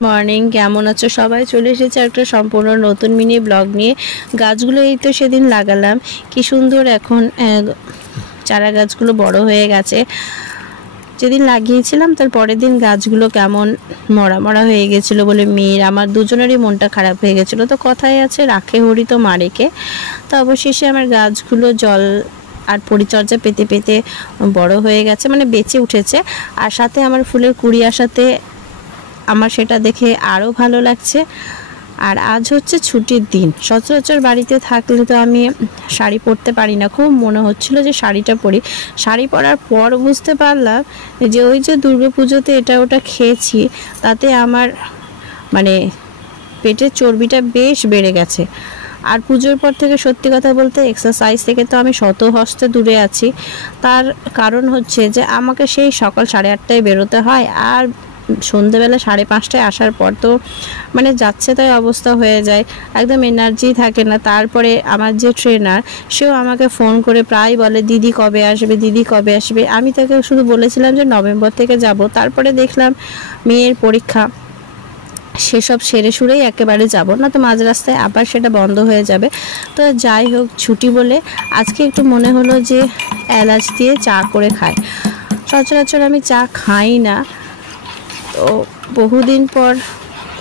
Morning, কেমন আছো সবাই? চলে এসেছে একটা সম্পূর্ণ নতুন মিনি ব্লগ নিয়ে। গাছগুলো এই তো সেদিন লাগালাম, কি সুন্দর এখন চারা গাছগুলো বড় হয়ে গেছে। যেদিন লাগিয়েছিলাম তার পরের দিন গাছগুলো কেমন মরা মরা হয়ে গেছিলো বলে মেয়ের আমার দুজনেরই মনটা খারাপ হয়ে গেছিলো। তো কথাই আছে, রাখে হরি তো মারেকে। তো অবশেষে আমার গাছগুলো জল আর পরিচর্যা পেতে পেতে বড় হয়ে গেছে, মানে বেঁচে উঠেছে। আর সাথে আমার ফুলের কুড়ি আসাতে আমার সেটা দেখে আরও ভালো লাগছে। আর আজ হচ্ছে ছুটির দিন। সচরাচর বাড়িতে থাকলে তো আমি শাড়ি পরতে পারি না, খুব মনে হচ্ছিল যে শাড়িটা পরি। শাড়ি পরার পর বুঝতে পারলাম যে ওই যে দুর্গাপুজোতে এটা ওটা খেয়েছি, তাতে আমার মানে পেটের চর্বিটা বেশ বেড়ে গেছে। আর পুজোর পর থেকে সত্যি কথা বলতে এক্সারসাইজ থেকে তো আমি শত হস্তে দূরে আছি। তার কারণ হচ্ছে যে আমাকে সেই সকাল 8:30টায় বেরোতে হয়, আর সন্ধ্যেবেলা 5:30টায় আসার পর তো মানে যাচ্ছে তাই অবস্থা হয়ে যায়, একদম এনার্জি থাকে না। তারপরে আমার যে ট্রেনার, সেও আমাকে ফোন করে প্রায় বলে দিদি কবে আসবে, দিদি কবে আসবে। আমি তাকে শুধু বলেছিলাম যে নভেম্বর থেকে যাব। তারপরে দেখলাম মেয়ের পরীক্ষা, সেসব সেরে সুরেই একেবারে যাব, না তো মাঝ রাস্তায় আবার সেটা বন্ধ হয়ে যাবে। তো যাই হোক, ছুটি বলে আজকে একটু মনে হলো যে এলাচ দিয়ে চা করে খাই। সচরাচর আমি চা খাই না, তো বহুদিন পর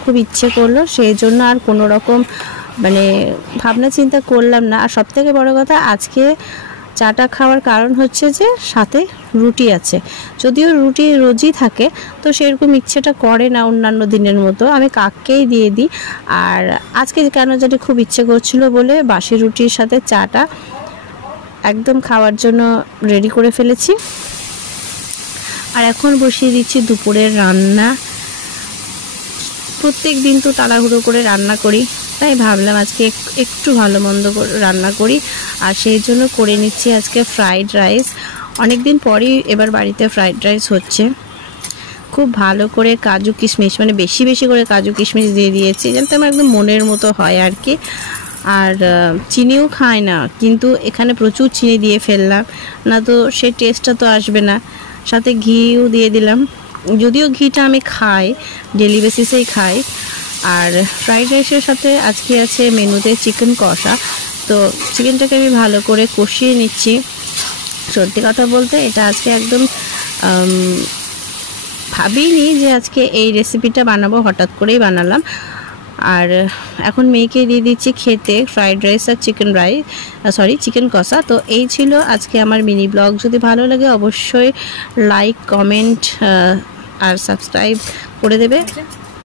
খুব ইচ্ছে করলো, সেই জন্য আর কোনো রকম মানে ভাবনা চিন্তা করলাম না। আর সবথেকে বড় কথা, আজকে চাটা খাওয়ার কারণ হচ্ছে যে সাথে রুটি আছে। যদিও রুটি রোজই থাকে, তো সেরকম ইচ্ছেটা করে না অন্যান্য দিনের মতো, আমি কাককেই দিয়ে দিই। আর আজকে কেন জানি খুব ইচ্ছে করছিল বলে বাসি রুটির সাথে চাটা একদম খাওয়ার জন্য রেডি করে ফেলেছি। আর এখন বসিয়ে দিচ্ছি দুপুরের রান্না। প্রত্যেক দিন তো তাড়াহুড়ো করে রান্না করি, তাই ভাবলাম আজকে একটু ভালো মন্দ রান্না করি। আর সেই জন্য করে নিচ্ছি আজকে ফ্রাইড রাইস। অনেক দিন পরই এবার বাড়িতে ফ্রাইড রাইস হচ্ছে। খুব ভালো করে কাজু কিশমিশ, মানে বেশি বেশি করে কাজু কিশমিশ দিয়ে দিয়েছি, যাতে আমার একদম মনের মতো হয় আর কি। আর চিনিও খায় না, কিন্তু এখানে প্রচুর চিনি দিয়ে ফেললাম, না তো সেই টেস্টটা তো আসবে না। সাথে ঘিও দিয়ে দিলাম, যদিও ঘিটা আমি খাই, ডেলি বেসিসেই খাই। আর ফ্রাইড রাইসের সাথে আজকে আছে মেনুতে চিকেন কষা। তো চিকেনটাকে আমি ভালো করে কষিয়ে নিচ্ছি। সত্যি কথা বলতে এটা আজকে একদম ভাবিনি যে আজকে এই রেসিপিটা বানাবো, হঠাৎ করেই বানালাম। আর এখন মেয়েকে দিয়ে দিচ্ছি খেতে ফ্রাইড রাইস আর চিকেন কষা। তো এই ছিল আজকে আমার মিনি ব্লগ। যদি ভালো লাগে অবশ্যই লাইক, কমেন্ট আর সাবস্ক্রাইব করে দেবে।